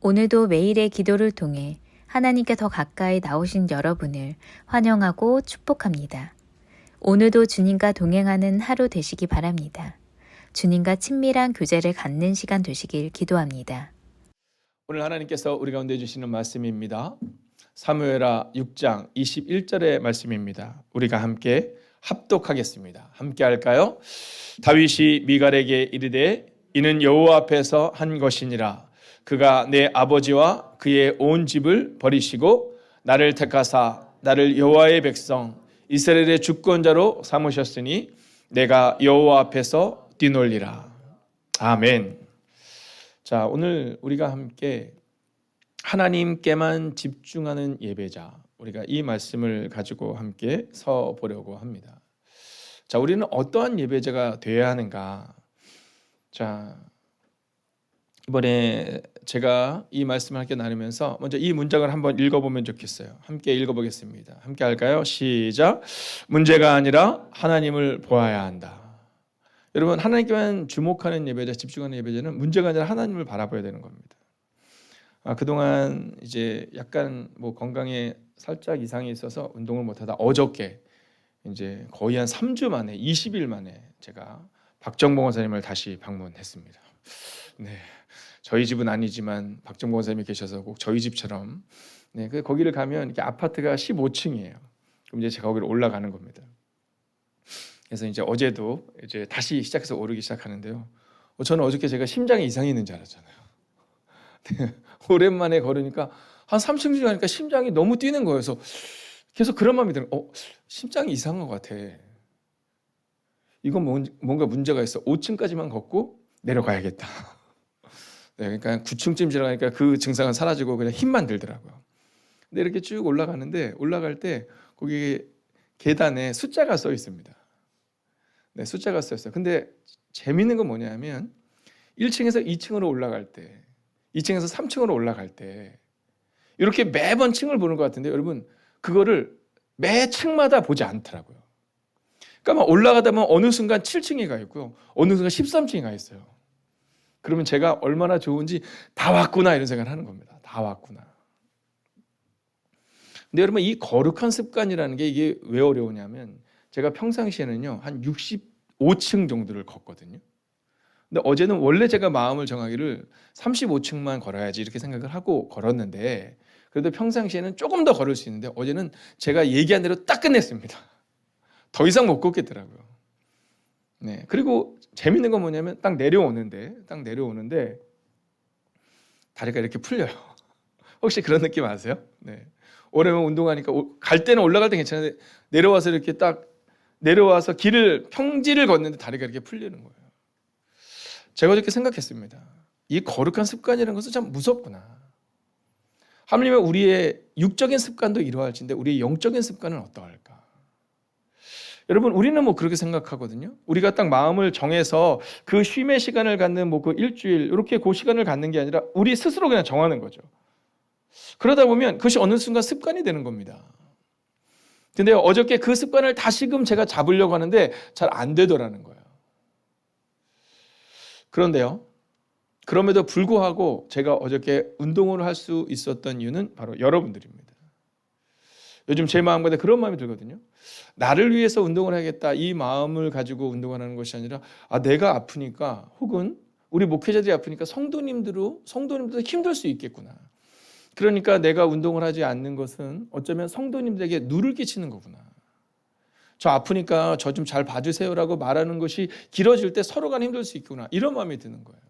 오늘도 매일의 기도를 통해 하나님께 더 가까이 나오신 여러분을 환영하고 축복합니다. 오늘도 주님과 동행하는 하루 되시기 바랍니다. 주님과 친밀한 교제를 갖는 시간 되시길 기도합니다. 오늘 하나님께서 우리 가운데 주시는 말씀입니다. 사무엘하 6장 21절의 말씀입니다. 우리가 함께 합독하겠습니다. 함께 할까요? 다윗이 미갈에게 이르되 이는 여호와 앞에서 한 것이니라. 그가 내 아버지와 그의 온 집을 버리시고 나를 택하사 나를 여호와의 백성 이스라엘의 주권자로 삼으셨으니 내가 여호와 앞에서 뛰놀리라. 아멘. 자, 오늘 우리가 함께 하나님께만 집중하는 예배자, 우리가 이 말씀을 가지고 함께 서 보려고 합니다. 자, 우리는 어떠한 예배자가 되어야 하는가? 자, 이번에 제가 이 말씀을 함께 나누면서 먼저 이 문장을 한번 읽어보면 좋겠어요. 함께 읽어보겠습니다. 함께 할까요? 시작. 문제가 아니라 하나님을 보아야 한다. 여러분, 하나님께만 주목하는 예배자, 집중하는 예배자는 문제가 아니라 하나님을 바라봐야 되는 겁니다. 그동안 이제 약간 건강에 살짝 이상이 있어서 운동을 못하다 어저께 이제 거의 한 3주 만에 20일 만에 제가 박정봉 원사님을 다시 방문했습니다. 네, 저희 집은 아니지만 박정봉 원사님이 계셔서 꼭 저희 집처럼 거기를 가면 이렇게 아파트가 15층이에요. 그럼 이제 제가 거기를 올라가는 겁니다. 그래서 이제 어제도 이제 다시 시작해서 오르기 시작하는데요. 저는 어저께 제가 심장에 이상이 있는 줄 알았잖아요. 오랜만에 걸으니까 한 3층 가니까 심장이 너무 뛰는 거예요. 그래서 계속 그런 마음이 들어요. 심장이 이상한 것 같아. 이건 뭔가 문제가 있어. 5층까지만 걷고 내려가야겠다. 네, 그러니까 9층쯤 지나가니까 그 증상은 사라지고 그냥 힘만 들더라고요. 근데 이렇게 쭉 올라가는데 올라갈 때 거기 계단에 숫자가 써 있습니다. 네, 숫자가 써 있어요. 근데 재밌는 건 뭐냐면 1층에서 2층으로 올라갈 때, 2층에서 3층으로 올라갈 때 이렇게 매번 층을 보는 것 같은데 여러분 그거를 매 층마다 보지 않더라고요. 그러니까 막 올라가다 보면 어느 순간 7층에 가 있고요. 어느 순간 13층에 가 있어요. 그러면 제가 얼마나 좋은지 다 왔구나 이런 생각을 하는 겁니다. 다 왔구나. 근데 여러분 이 거룩한 습관이라는 게 이게 왜 어려우냐면 제가 평상시에는요 한 65층 정도를 걷거든요. 근데 어제는 원래 제가 마음을 정하기를 35층만 걸어야지 이렇게 생각을 하고 걸었는데 그래도 평상시에는 조금 더 걸을 수 있는데 어제는 제가 얘기한 대로 딱 끝냈습니다. 더 이상 못 걷겠더라고요. 네. 그리고 재밌는 건 뭐냐면 딱 내려오는데 다리가 이렇게 풀려요. 혹시 그런 느낌 아세요? 네. 오래면 운동하니까 갈 때는 올라갈 때 괜찮은데 내려와서 이렇게 딱 내려와서 평지를 걷는데 다리가 이렇게 풀리는 거예요. 제가 이렇게 생각했습니다. 이 거룩한 습관이라는 것은 참 무섭구나. 하물며 우리의 육적인 습관도 이러할진데 우리의 영적인 습관은 어떠할까? 여러분 우리는 그렇게 생각하거든요. 우리가 딱 마음을 정해서 그 쉼의 시간을 갖는 그 일주일 이렇게 그 시간을 갖는 게 아니라 우리 스스로 그냥 정하는 거죠. 그러다 보면 그것이 어느 순간 습관이 되는 겁니다. 근데 어저께 그 습관을 다시금 제가 잡으려고 하는데 잘 안 되더라는 거예요. 그런데요. 그럼에도 불구하고 제가 어저께 운동을 할 수 있었던 이유는 바로 여러분들입니다. 요즘 제 마음 가운데 그런 마음이 들거든요. 나를 위해서 운동을 하겠다 이 마음을 가지고 운동을 하는 것이 아니라 내가 아프니까 혹은 우리 목회자들이 아프니까 성도님들도 힘들 수 있겠구나. 그러니까 내가 운동을 하지 않는 것은 어쩌면 성도님들에게 누를 끼치는 거구나. 저 아프니까 저 좀 잘 봐주세요라고 말하는 것이 길어질 때 서로 간에 힘들 수 있구나. 이런 마음이 드는 거예요.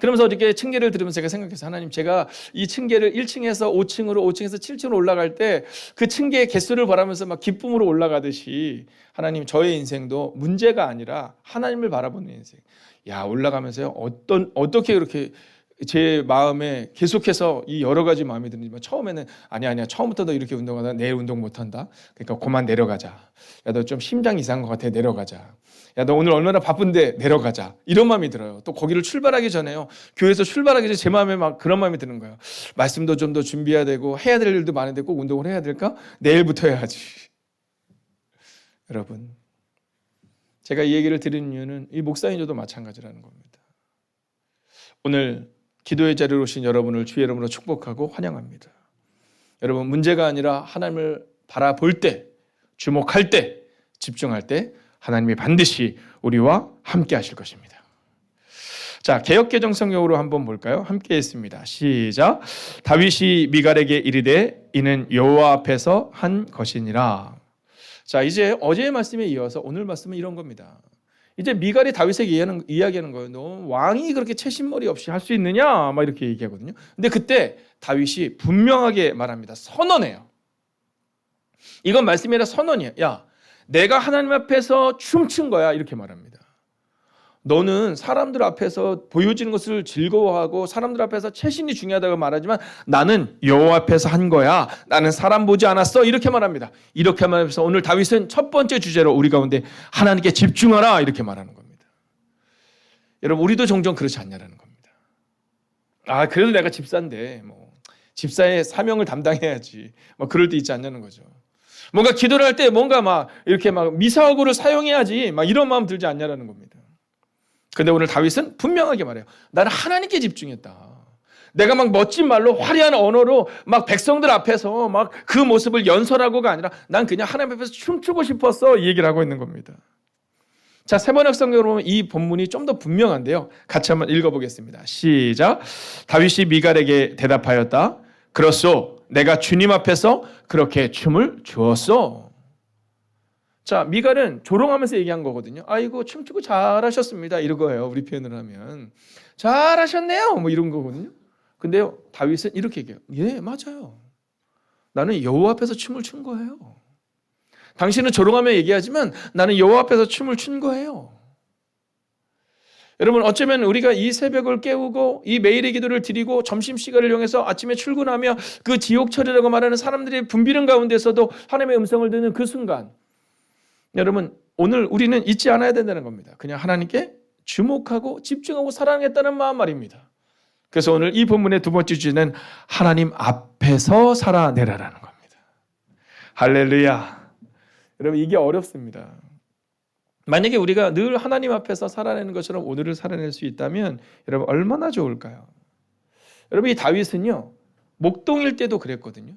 그러면서 어저께 층계를 들으면서 제가 생각했어요. 하나님 제가 이 층계를 1층에서 5층으로 5층에서 7층으로 올라갈 때 그 층계의 개수를 바라면서 막 기쁨으로 올라가듯이 하나님 저의 인생도 문제가 아니라 하나님을 바라보는 인생. 올라가면서요. 어떻게 그렇게 제 마음에 계속해서 이 여러 가지 마음이 드는지만 처음에는 아니야 처음부터 너 이렇게 운동하다 내일 운동 못한다. 그러니까 그만 내려가자. 너 좀 심장 이상한 것 같아 내려가자. 너 오늘 얼마나 바쁜데 내려가자. 이런 마음이 들어요. 또 거기를 출발하기 전에요. 교회에서 출발하기 전에 제 마음에 막 그런 마음이 드는 거예요. 말씀도 좀 더 준비해야 되고 해야 될 일도 많은데 꼭 운동을 해야 될까? 내일부터 해야지. 여러분 제가 이 얘기를 드리는 이유는 이 목사님 저도 마찬가지라는 겁니다. 오늘 기도의 자리로 오신 여러분을 주의 이름으로 축복하고 환영합니다. 여러분, 문제가 아니라 하나님을 바라볼 때, 주목할 때, 집중할 때 하나님이 반드시 우리와 함께 하실 것입니다. 자, 개역개정성경으로 한번 볼까요? 함께 했습니다. 시작. 다윗이 미갈에게 이르되 이는 여호와 앞에서 한 것이니라. 자, 이제 어제의 말씀에 이어서 오늘 말씀은 이런 겁니다. 이제 미갈이 다윗에게 이야기하는 거예요. 너 왕이 그렇게 채신머리 없이 할 수 있느냐? 막 이렇게 얘기하거든요. 근데 그때 다윗이 분명하게 말합니다. 선언해요. 이건 말씀이 아니라 선언이에요. 야, 내가 하나님 앞에서 춤춘 거야. 이렇게 말합니다. 너는 사람들 앞에서 보여지는 것을 즐거워하고 사람들 앞에서 채신이 중요하다고 말하지만 나는 여호와 앞에서 한 거야. 나는 사람 보지 않았어. 이렇게 말합니다. 이렇게 말하면서 오늘 다윗은 첫 번째 주제로 우리 가운데 하나님께 집중하라 이렇게 말하는 겁니다. 여러분, 우리도 종종 그렇지 않냐라는 겁니다. 아, 그래도 내가 집사인데 집사의 사명을 담당해야지. 그럴 때 있지 않냐는 거죠. 뭔가 기도를 할 때 뭔가 이렇게 미사오구를 사용해야지. 이런 마음 들지 않냐라는 겁니다. 근데 오늘 다윗은 분명하게 말해요. 나는 하나님께 집중했다. 내가 멋진 말로 화려한 언어로 백성들 앞에서 그 모습을 연설하고가 아니라 난 그냥 하나님 앞에서 춤추고 싶었어. 이 얘기를 하고 있는 겁니다. 자, 세번역 성경으로 보면 이 본문이 좀 더 분명한데요. 같이 한번 읽어보겠습니다. 시작. 다윗이 미갈에게 대답하였다. 그렇소. 내가 주님 앞에서 그렇게 춤을 추었소. 자, 미갈은 조롱하면서 얘기한 거거든요. 아이고, 춤추고 잘하셨습니다. 이런 거예요. 우리 표현을 하면. 잘하셨네요. 이런 거거든요. 근데요, 다윗은 이렇게 얘기해요. 예, 맞아요. 나는 여호와 앞에서 춤을 춘 거예요. 당신은 조롱하며 얘기하지만 나는 여호와 앞에서 춤을 춘 거예요. 여러분, 어쩌면 우리가 이 새벽을 깨우고 이 매일의 기도를 드리고 점심시간을 이용해서 아침에 출근하며 그 지옥철이라고 말하는 사람들이 붐비는 가운데서도 하나님의 음성을 듣는 그 순간, 여러분, 오늘 우리는 잊지 않아야 된다는 겁니다. 그냥 하나님께 주목하고 집중하고 사랑했다는 마음 말입니다. 그래서 오늘 이 본문의 두 번째 주제는 하나님 앞에서 살아내라라는 겁니다. 할렐루야. 여러분, 이게 어렵습니다. 만약에 우리가 늘 하나님 앞에서 살아내는 것처럼 오늘을 살아낼 수 있다면 여러분 얼마나 좋을까요? 여러분, 이 다윗은요, 목동일 때도 그랬거든요.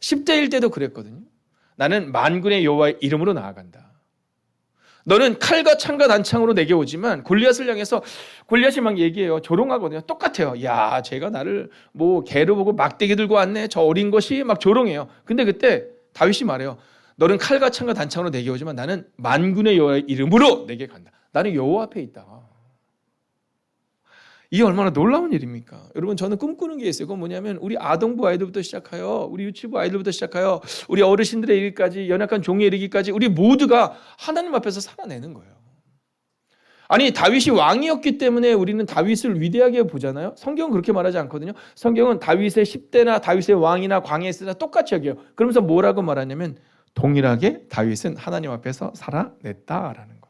10대일 때도 그랬거든요. 나는 만군의 여호와의 이름으로 나아간다. 너는 칼과 창과 단창으로 내게 오지만 골리앗을 향해서 골리앗이 얘기해요. 조롱하거든요. 똑같아요. 야, 제가 나를 개로 보고 막대기 들고 왔네. 저 어린 것이 조롱해요. 근데 그때 다윗이 말해요. 너는 칼과 창과 단창으로 내게 오지만 나는 만군의 여호와의 이름으로 내게 간다. 나는 여호와 앞에 있다. 이게 얼마나 놀라운 일입니까? 여러분, 저는 꿈꾸는 게 있어요. 그건 뭐냐면 우리 아동부 아이들부터 시작하여 우리 유치부 아이들부터 시작하여 우리 어르신들의 이르기까지 연약한 종에 이르기까지 우리 모두가 하나님 앞에서 살아내는 거예요. 아니, 다윗이 왕이었기 때문에 우리는 다윗을 위대하게 보잖아요. 성경은 그렇게 말하지 않거든요. 성경은 다윗의 10대나 다윗의 왕이나 광야에 있으나 똑같이 여겨요. 그러면서 뭐라고 말하냐면 동일하게 다윗은 하나님 앞에서 살아냈다라는 거예요.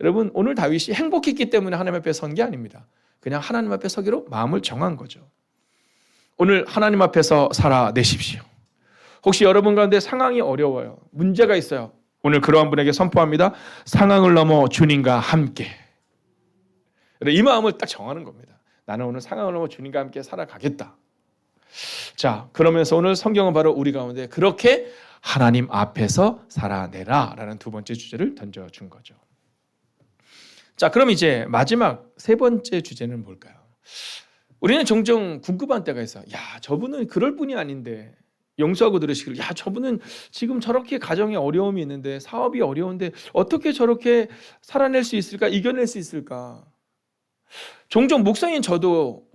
여러분, 오늘 다윗이 행복했기 때문에 하나님 앞에 선 게 아닙니다. 그냥 하나님 앞에 서기로 마음을 정한 거죠. 오늘 하나님 앞에서 살아내십시오. 혹시 여러분 가운데 상황이 어려워요. 문제가 있어요. 오늘 그러한 분에게 선포합니다. 상황을 넘어 주님과 함께. 이 마음을 딱 정하는 겁니다. 나는 오늘 상황을 넘어 주님과 함께 살아가겠다. 자, 그러면서 오늘 성경은 바로 우리 가운데 그렇게 하나님 앞에서 살아내라 라는 두 번째 주제를 던져준 거죠. 자, 그럼 이제 마지막 세 번째 주제는 뭘까요? 우리는 종종 궁금한 때가 있어요. 야, 저분은 그럴 분이 아닌데, 용서하고 들으시길, 야, 저분은 지금 저렇게 가정에 어려움이 있는데, 사업이 어려운데 어떻게 저렇게 살아낼 수 있을까? 이겨낼 수 있을까? 종종 목사인 저도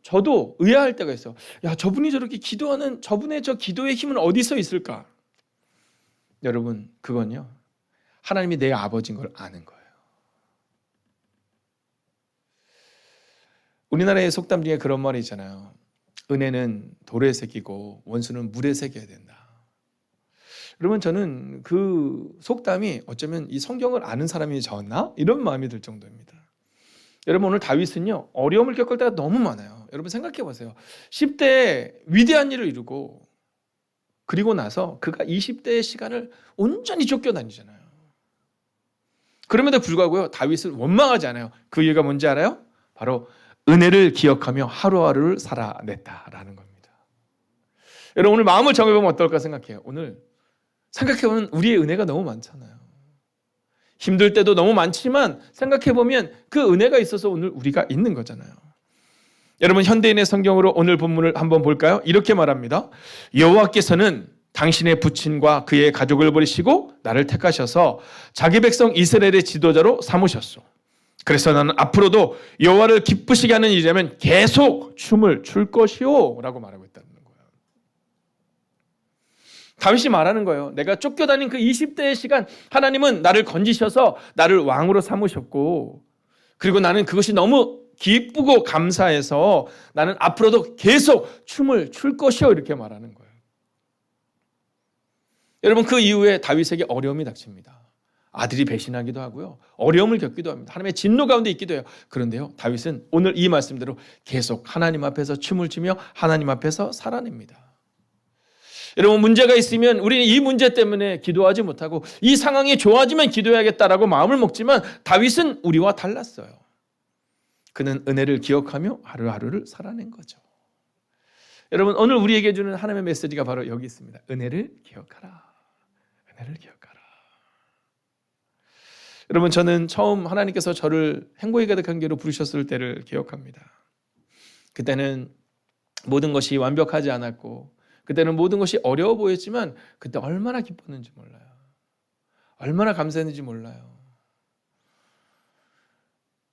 의아할 때가 있어요. 야, 저분이 저렇게 기도하는 저분의 저 기도의 힘은 어디서 있을까? 여러분, 그건요, 하나님이 내 아버지인 걸 아는 거예요. 우리나라의 속담 중에 그런 말이 있잖아요. 은혜는 돌에 새기고 원수는 물에 새겨야 된다. 여러분, 저는 그 속담이 어쩌면 이 성경을 아는 사람이 저나? 이런 마음이 들 정도입니다. 여러분, 오늘 다윗은요, 어려움을 겪을 때가 너무 많아요. 여러분 생각해 보세요. 10대에 위대한 일을 이루고 그리고 나서 그가 20대의 시간을 온전히 쫓겨다니잖아요. 그럼에도 불구하고요, 다윗을 원망하지 않아요. 그 이유가 뭔지 알아요? 바로 은혜를 기억하며 하루하루를 살아냈다라는 겁니다. 여러분 오늘 마음을 정해보면 어떨까 생각해요. 오늘 생각해보면 우리의 은혜가 너무 많잖아요. 힘들 때도 너무 많지만 생각해보면 그 은혜가 있어서 오늘 우리가 있는 거잖아요. 여러분 현대인의 성경으로 오늘 본문을 한번 볼까요? 이렇게 말합니다. 여호와께서는 당신의 부친과 그의 가족을 버리시고 나를 택하셔서 자기 백성 이스라엘의 지도자로 삼으셨소. 그래서 나는 앞으로도 여호와를 기쁘시게 하는 일이라면 계속 춤을 출 것이오 라고 말하고 있다는 거예요. 다윗이 말하는 거예요. 내가 쫓겨다닌 그 20대의 시간 하나님은 나를 건지셔서 나를 왕으로 삼으셨고 그리고 나는 그것이 너무 기쁘고 감사해서 나는 앞으로도 계속 춤을 출 것이오 이렇게 말하는 거예요. 여러분 그 이후에 다윗에게 어려움이 닥칩니다. 아들이 배신하기도 하고요. 어려움을 겪기도 합니다. 하나님의 진노 가운데 있기도 해요. 그런데요. 다윗은 오늘 이 말씀대로 계속 하나님 앞에서 춤을 추며 하나님 앞에서 살아냅니다. 여러분 문제가 있으면 우리는 이 문제 때문에 기도하지 못하고 이 상황이 좋아지면 기도해야겠다라고 마음을 먹지만 다윗은 우리와 달랐어요. 그는 은혜를 기억하며 하루하루를 살아낸 거죠. 여러분 오늘 우리에게 주는 하나님의 메시지가 바로 여기 있습니다. 은혜를 기억하라. 은혜를 기억하라. 여러분 저는 처음 하나님께서 저를 행복이 가득한 교회로 부르셨을 때를 기억합니다. 그때는 모든 것이 완벽하지 않았고 그때는 모든 것이 어려워 보였지만 그때 얼마나 기뻤는지 몰라요. 얼마나 감사했는지 몰라요.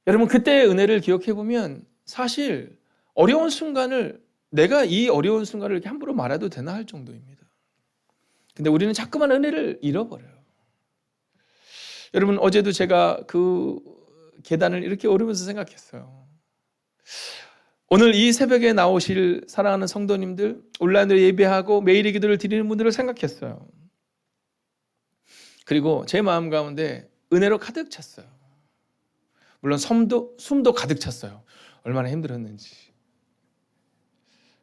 여러분 그때의 은혜를 기억해 보면 사실 어려운 순간을 내가 이 어려운 순간을 이렇게 함부로 말해도 되나 할 정도입니다. 근데 우리는 자꾸만 은혜를 잃어버려요. 여러분 어제도 제가 그 계단을 이렇게 오르면서 생각했어요. 오늘 이 새벽에 나오실 사랑하는 성도님들, 온라인으로 예배하고 매일의 기도를 드리는 분들을 생각했어요. 그리고 제 마음 가운데 은혜로 가득 찼어요. 물론 숨도 가득 찼어요. 얼마나 힘들었는지.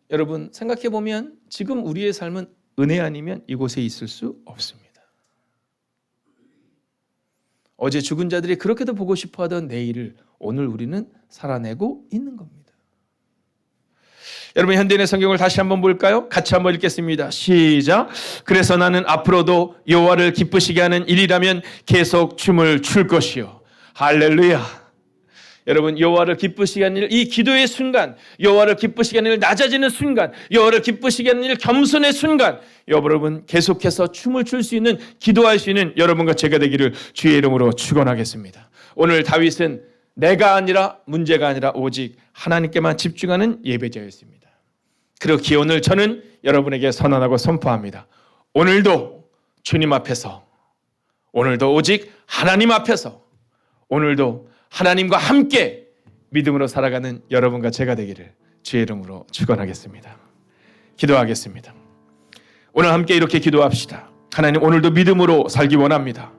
여러분 생각해 보면 지금 우리의 삶은 은혜 아니면 이곳에 있을 수 없습니다. 어제 죽은 자들이 그렇게도 보고 싶어하던 내일을 오늘 우리는 살아내고 있는 겁니다. 여러분 현대인의 성경을 다시 한번 볼까요? 같이 한번 읽겠습니다. 시작. 그래서 나는 앞으로도 여호와를 기쁘시게 하는 일이라면 계속 춤을 출 것이요. 할렐루야. 여러분 여호와를 기쁘시게 하는 일, 이 기도의 순간, 여호와를 기쁘시게 하는 일, 낮아지는 순간, 여호와를 기쁘시게 하는 일, 겸손의 순간, 여러분 계속해서 춤을 출 수 있는, 기도할 수 있는 여러분과 제가 되기를 주의 이름으로 축원하겠습니다. 오늘 다윗은 내가 아니라 문제가 아니라 오직 하나님께만 집중하는 예배자였습니다. 그렇기에 오늘 저는 여러분에게 선언하고 선포합니다. 오늘도 주님 앞에서, 오늘도 오직 하나님 앞에서, 오늘도 하나님과 함께 믿음으로 살아가는 여러분과 제가 되기를 주의 이름으로 축원하겠습니다. 기도하겠습니다. 오늘 함께 이렇게 기도합시다. 하나님 오늘도 믿음으로 살기 원합니다.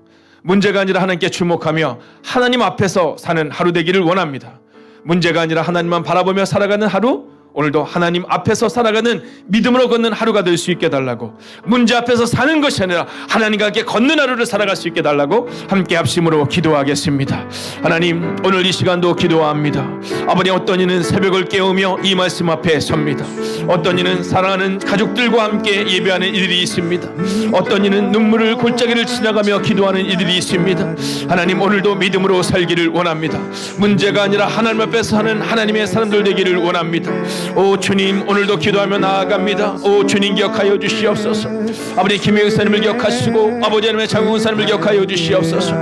문제가 아니라 하나님께 주목하며 하나님 앞에서 사는 하루 되기를 원합니다. 문제가 아니라 하나님만 바라보며 살아가는 하루, 오늘도 하나님 앞에서 살아가는 믿음으로 걷는 하루가 될 수 있게 해달라고, 문제 앞에서 사는 것이 아니라 하나님과 함께 걷는 하루를 살아갈 수 있게 해달라고 함께 합심으로 기도하겠습니다. 하나님 오늘 이 시간도 기도합니다. 아버지 어떤 이는 새벽을 깨우며 이 말씀 앞에 섭니다. 어떤 이는 사랑하는 가족들과 함께 예배하는 이들이 있습니다. 어떤 이는 눈물을 골짜기를 지나가며 기도하는 이들이 있습니다. 하나님 오늘도 믿음으로 살기를 원합니다. 문제가 아니라 하나님 앞에서 사는 하나님의 사람들 되기를 원합니다. 오 주님 오늘도 기도하며 나아갑니다. 오 주님 기억하여 주시옵소서. 아버지 김영은 사님을 기억하시고 아버지 하나님의 장훈 사님을 기억하여 주시옵소서.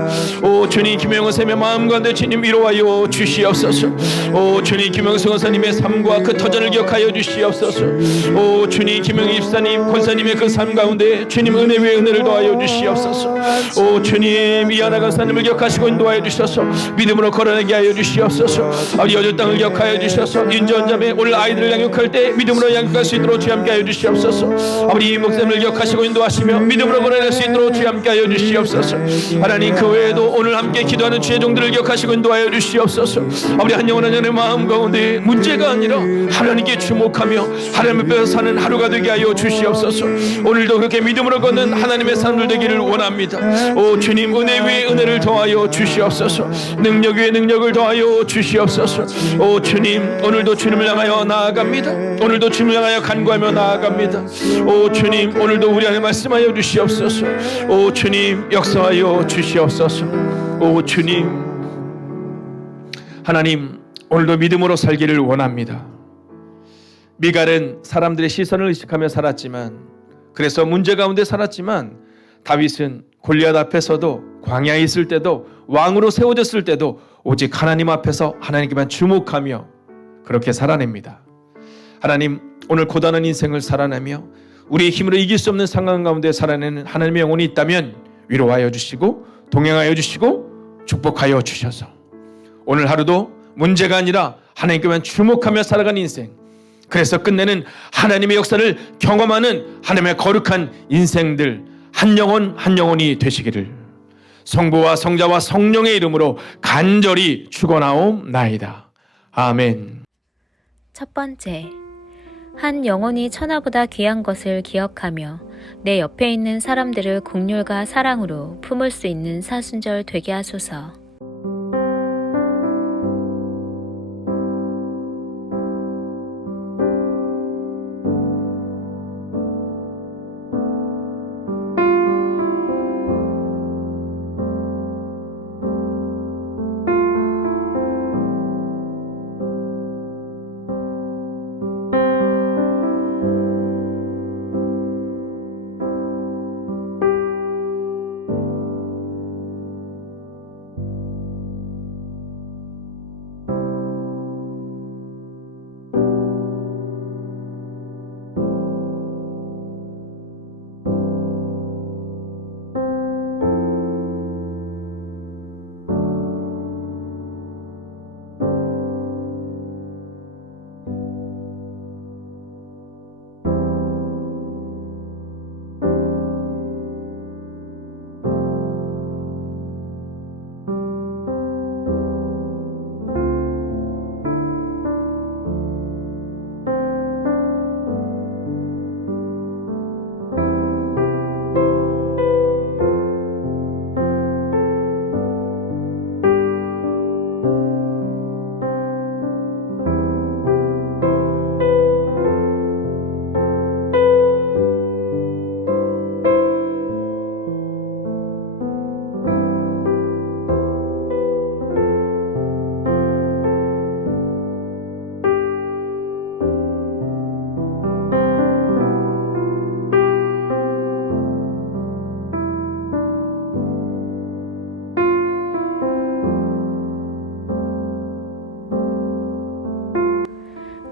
오 주님 김영은 사님의 마음 가운데 주님 위로하여 주시옵소서. 오 주님 김영은 성원사님의 삶과 그 터전을 기억하여 주시옵소서. 오 주님 김영은 입사님 권사님의 그 삶 가운데 주님 은혜 위에 은혜를 더하여 주시옵소서. 오 주님 이하나 강사님을 기억하시고 인도하여 주셔서 믿음으로 걸어내게 하여 주시옵소서. 아버지 여덟 땅을 기억하여 주셔서 윤전자매 오늘 아이들을 양육할 때 믿음으로 양육할 수 있도록 주여 함께 하여 주시옵소서. 아버지 이 목사님을 기억하시고 인도하시며 믿음으로 걸어낼 수 있도록 주여 함께 하여 주시옵소서. 하나님 그 외에도 오늘 함께 기도하는 주의 종들을 기억하시고 인도하여 주시옵소서. 아버지 한 영혼 한 영혼의 마음 가운데 문제가 아니라 하나님께 주목하며 하나님 앞에서 사는 하루가 되게 하여 주시옵소서. 오늘도 그렇게 믿음으로 걷는 하나님의 사람들 되기를 원합니다. 오 주님, 은혜 위에 은혜를 더하여 주시옵소서. 능력 위에 능력을 더하여 주시옵소서. 오 주님, 오늘도 주님을 향하여 나아갑니다. 오늘도 주님을 향하여 간구하며 나아갑니다. 오 주님, 오늘도 우리 안에 말씀하여 주시옵소서. 오 주님, 역사하여 주시옵소서. 오 주님, 하나님, 오늘도 믿음으로 살기를 원합니다. 미갈은 사람들의 시선을 의식하며 살았지만, 그래서 문제 가운데 살았지만, 다윗은 골리앗 앞에서도, 광야에 있을 때도, 왕으로 세워졌을 때도 오직 하나님 앞에서 하나님께만 주목하며 그렇게 살아냅니다. 하나님, 오늘 고단한 인생을 살아내며 우리의 힘으로 이길 수 없는 상황 가운데 살아내는 하나님의 영혼이 있다면 위로하여 주시고 동행하여 주시고 축복하여 주셔서 오늘 하루도 문제가 아니라 하나님께만 주목하며 살아가는 인생, 그래서 끝내는 하나님의 역사를 경험하는 하나님의 거룩한 인생들 한 영혼 한 영혼이 되시기를 성부와 성자와 성령의 이름으로 간절히 축원하옵나이다. 아멘. 첫 번째, 한 영혼이 천하보다 귀한 것을 기억하며 내 옆에 있는 사람들을 긍휼과 사랑으로 품을 수 있는 사순절 되게 하소서.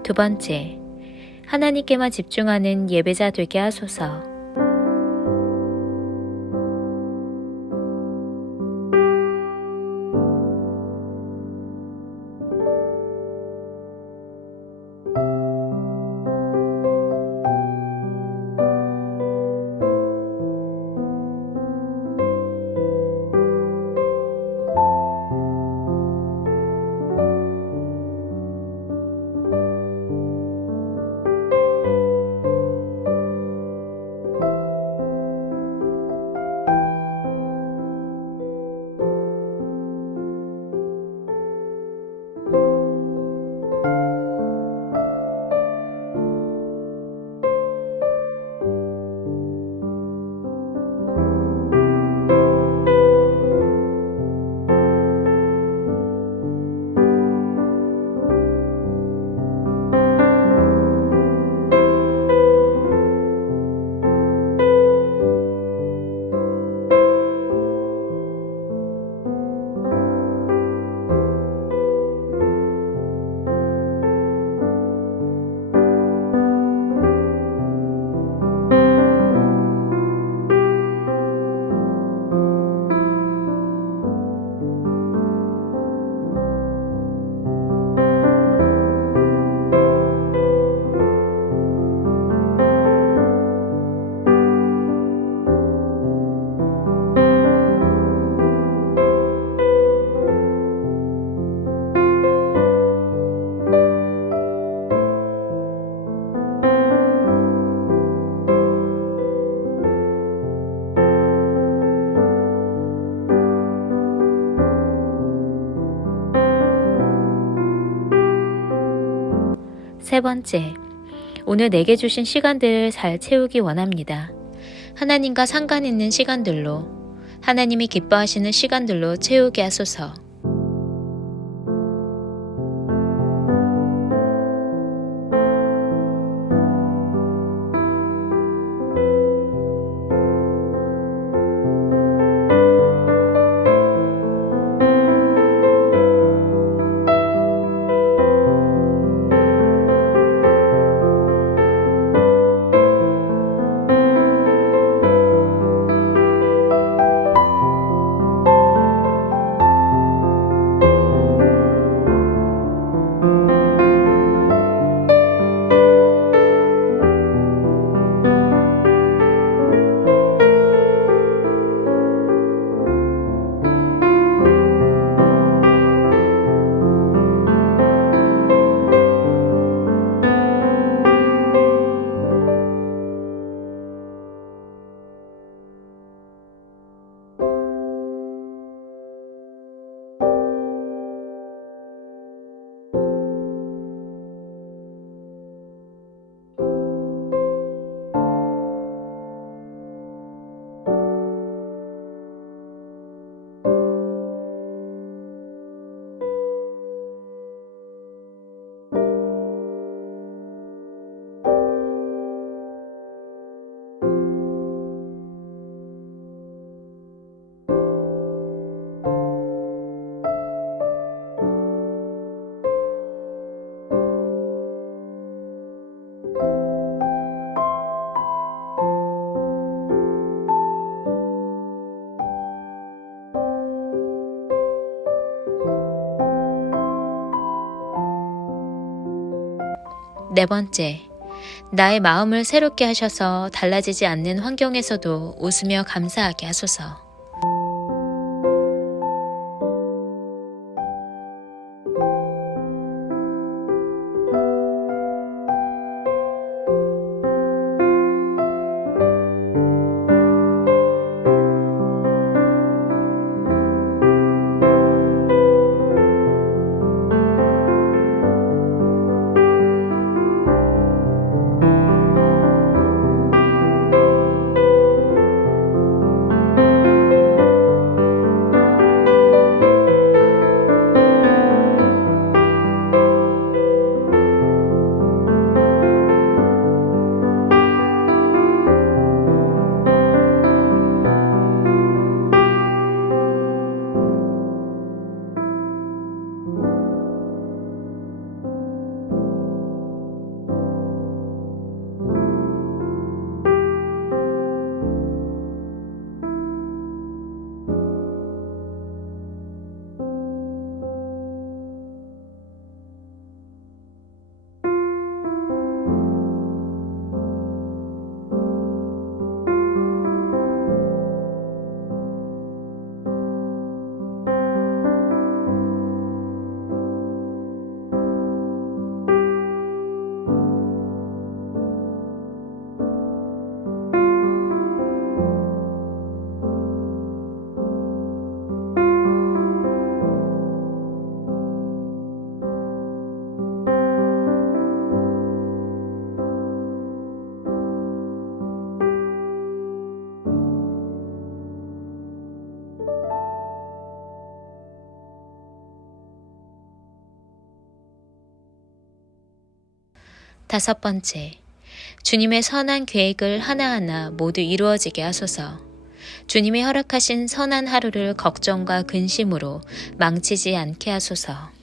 두 번째, 하나님께만 집중하는 예배자 되게 하소서. 세 번째, 오늘 내게 주신 시간들을 잘 채우기 원합니다. 하나님과 상관 있는 시간들로, 하나님이 기뻐하시는 시간들로 채우게 하소서. 네 번째, 나의 마음을 새롭게 하셔서 달라지지 않는 환경에서도 웃으며 감사하게 하소서. 다섯 번째, 주님의 선한 계획을 하나하나 모두 이루어지게 하소서. 주님이 허락하신 선한 하루를 걱정과 근심으로 망치지 않게 하소서.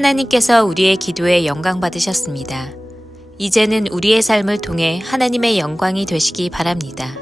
하나님께서 우리의 기도에 영광 받으셨습니다. 이제는 우리의 삶을 통해 하나님의 영광이 되시기 바랍니다.